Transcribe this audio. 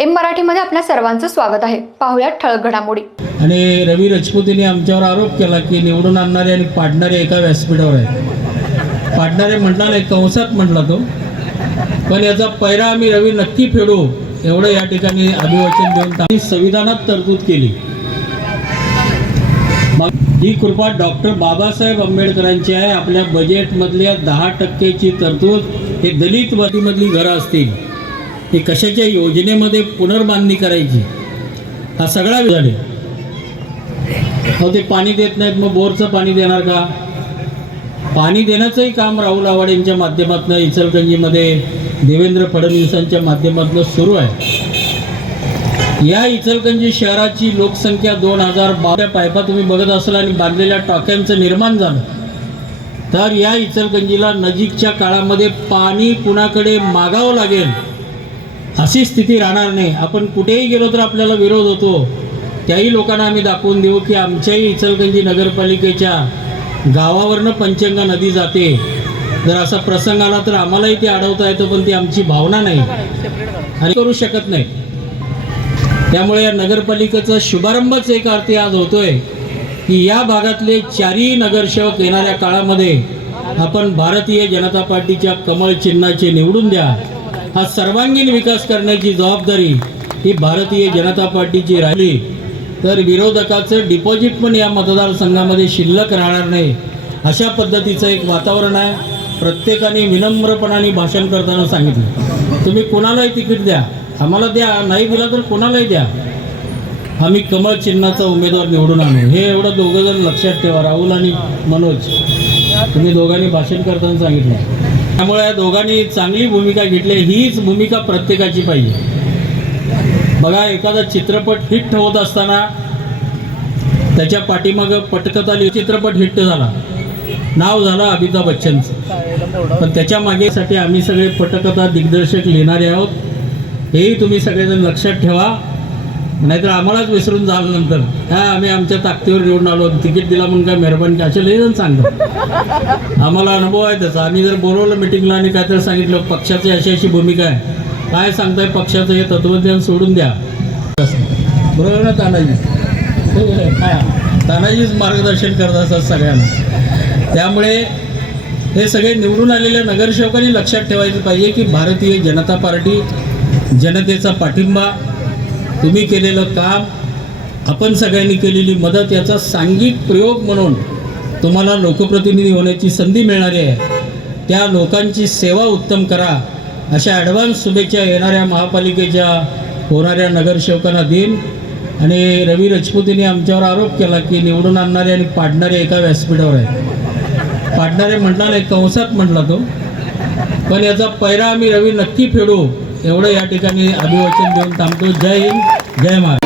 M मराठीमध्ये आपल्या सर्वांचं स्वागत आहे. पाहुयात ठळक घडामोडी. आणि रवी राजपूतीने आमच्यावर आरोप केला की निवडून आणणारे आणि पाडणारे एका व्यासपीठावर आहे पाडणारे म्हटला एक कंसात म्हटला तो. पण याचा पैरा आम्ही रवी नक्की फेडू एवढं या ठिकाणी अभिवाचन देऊन संविधानात तरतूद केली. मग ही कृपा डॉक्टर बाबासाहेब आंबेडकरांची आहे. आपल्या बजेटमधल्या दहा टक्केची तरतूद हे दलित वादीमधली घरं असतील. हे कशाच्या योजनेमध्ये पुनर्बांधणी करायची? हा सगळा झाले हो ते पाणी देत नाहीत मग बोरचं पाणी देणार का? पाणी देण्याचंही काम राहुल आवाड यांच्या माध्यमातून इचलकरंजीमध्ये देवेंद्र फडणवीसांच्या माध्यमातून सुरू आहे. या इचलकरंजी शहराची लोकसंख्या दोन हजार बारा पायपा तुम्ही बघत असाल आणि बांधलेल्या टाक्यांचं निर्माण झालं. तर या इचलकरंजीला नजीकच्या काळामध्ये पाणी कुणाकडे मागावं लागेल? अशी स्थिती राहणार नाही. आपण कुठेही गेलो तर आपल्याला विरोध होतो. त्याही लोकांना आम्ही दाखवून देऊ की आमच्याही इचलकंजी नगरपालिकेच्या गावावरनं पंचंगा नदी जाते. जर असा प्रसंग आला तर आम्हालाही ते अडवता येतं पण ती आमची भावना नाही. आणि करू शकत नाही. त्यामुळे या नगरपालिकेचा शुभारंभच एक अर्थी आज होतोय की या भागातले चारही नगरसेवक येणाऱ्या काळामध्ये आपण भारतीय जनता पार्टीच्या कमळ चिन्हाचे निवडून द्या. हा सर्वांगीण विकास करण्याची जबाबदारी ही भारतीय जनता पार्टीची राहिली. तर विरोधकाचं डिपॉझिट पण या मतदारसंघामध्ये शिल्लक राहणार नाही अशा पद्धतीचं एक वातावरण आहे. प्रत्येकाने विनम्रपणाने भाषण करताना सांगितलं. तुम्ही कोणालाही तिकीट द्या. आम्हाला द्या. नाही दिला तर कोणालाही द्या. आम्ही कमळ चिन्हाचा उमेदवार निवडून आणू. हे एवढं दोघं जण लक्षात ठेवा. राहुल आणि मनोज. तुम्ही दोघांनी भाषण करताना सांगितलं. त्यामुळे या दोघांनी चांगली भूमिका घेतली हीच भूमिका प्रत्येकाची पाहिजे. बघा एखादा चित्रपट हिट होत असताना त्याच्या पाठीमागं पटकथा आली चित्रपट हिट झाला. नाव झालं अमिताभ बच्चनचं. पण त्याच्या मागेसाठी आम्ही सगळे पटकथा दिग्दर्शक लिहिणारे आहोत. हेही तुम्ही सगळेजण लक्षात ठेवा. नाहीतर आम्हालाच विसरून जाल नंतर हा आम्ही आमच्या ताकदीवर निवडून आलो. तिकीट दिला म्हणून काय मेहरबानी का? असे लई जण सांगतात. आम्हाला अनुभव आहे त्याचा आम्ही जर बोलवलं मिटिंगला आणि काहीतरी सांगितलं पक्षाची अशी अशी भूमिका आहे. काय सांगताय पक्षाचं हे तत्वज्ञान सोडून द्या. बरोबर ना तानाजी? हो, तानाजीच मार्गदर्शन करत असतात सगळ्यांना. त्यामुळे हे सगळे निवडून आलेल्या नगरसेवकांनी लक्षात ठेवायचं पाहिजे की भारतीय जनता पार्टी जनतेचा पाठिंबा तुम्ही केलेलं काम आपण सगळ्यांनी केलेली मदत याचा सांघिक प्रयोग म्हणून तुम्हाला लोकप्रतिनिधी होण्याची संधी मिळणारी आहे. त्या लोकांची सेवा उत्तम करा. अशा ॲडव्हान्स शुभेच्छा येणाऱ्या महापालिकेच्या होणाऱ्या नगरसेवकांना देईन. आणि रवी राजपूतीने आमच्यावर आरोप केला की निवडून आणणारे आणि पाडणारे एका व्यासपीठावर आहे पाडणारे म्हटला नाही कंसात म्हटला तो. पण याचा पैरा आम्ही रवी नक्की फेडू. एवढं या ठिकाणी अभिवाचन देऊन थांबतो. जय हिंद जय महाराज